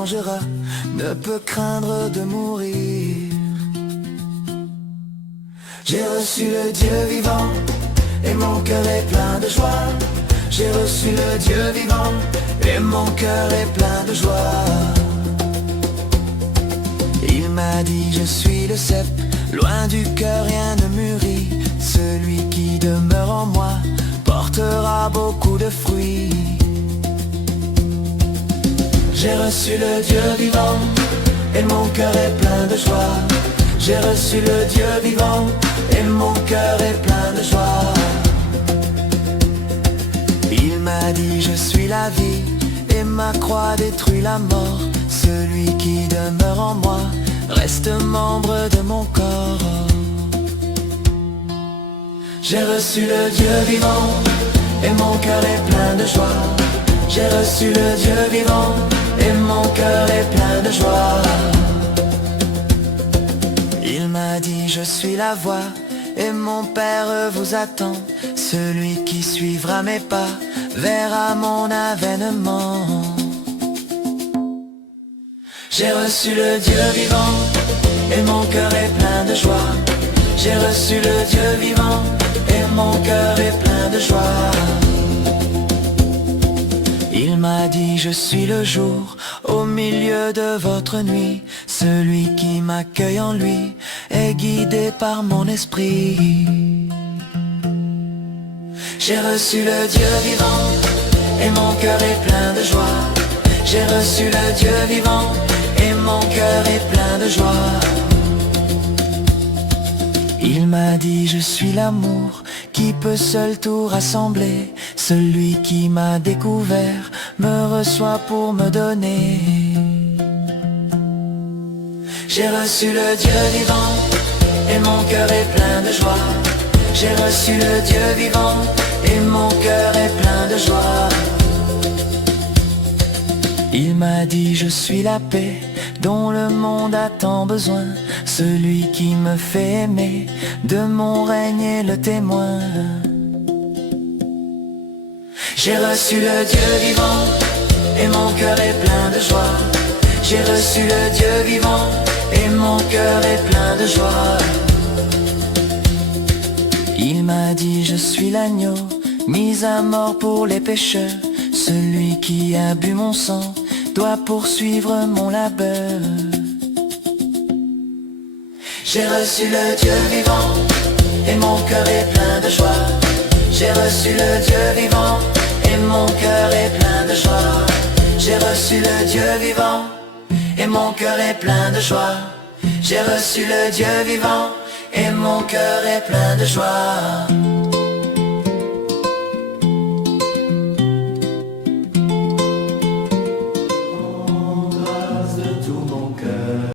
dangereux ne peut craindre de mourir. J'ai reçu le Dieu vivant et mon cœur est plein de joie. J'ai reçu le Dieu vivant et mon cœur est plein de joie. Il m'a dit je suis le cep, loin du cœur rien ne mûrit. Celui qui demeure en moi portera beaucoup de fruits. J'ai reçu le Dieu vivant et mon cœur est plein de joie. J'ai reçu le Dieu vivant et mon cœur est plein de joie. Il m'a dit je suis la vie et ma croix détruit la mort. Celui qui demeure en moi reste membre de mon corps. J'ai reçu le Dieu vivant et mon cœur est plein de joie. J'ai reçu le Dieu vivant et mon cœur est plein de joie. Il m'a dit je suis la voie et mon Père vous attend. Celui qui suivra mes pas verra mon avènement. J'ai reçu le Dieu vivant et mon cœur est plein de joie. J'ai reçu le Dieu vivant et mon cœur est plein de joie. Il m'a dit je suis le jour au milieu de votre nuit. Celui qui m'accueille en lui est guidé par mon esprit. J'ai reçu le Dieu vivant et mon cœur est plein de joie. J'ai reçu le Dieu vivant et mon cœur est plein de joie. Il m'a dit je suis l'amour qui peut seul tout rassembler. Celui qui m'a découvert me reçoit pour me donner. J'ai reçu le Dieu vivant et mon cœur est plein de joie. J'ai reçu le Dieu vivant et mon cœur est plein de joie. Il m'a dit je suis la paix dont le monde a tant besoin. Celui qui me fait aimer, de mon règne est le témoin. J'ai reçu le Dieu vivant et mon cœur est plein de joie. J'ai reçu le Dieu vivant et mon cœur est plein de joie. Il m'a dit je suis l'agneau mis à mort pour les pécheurs. Celui qui a bu mon sang doit poursuivre mon labeur. J'ai reçu le Dieu vivant et mon cœur est plein de joie. J'ai reçu le Dieu vivant et mon cœur est plein de joie. J'ai reçu le Dieu vivant et mon cœur est plein de joie. J'ai reçu le Dieu vivant et mon cœur est plein de joie.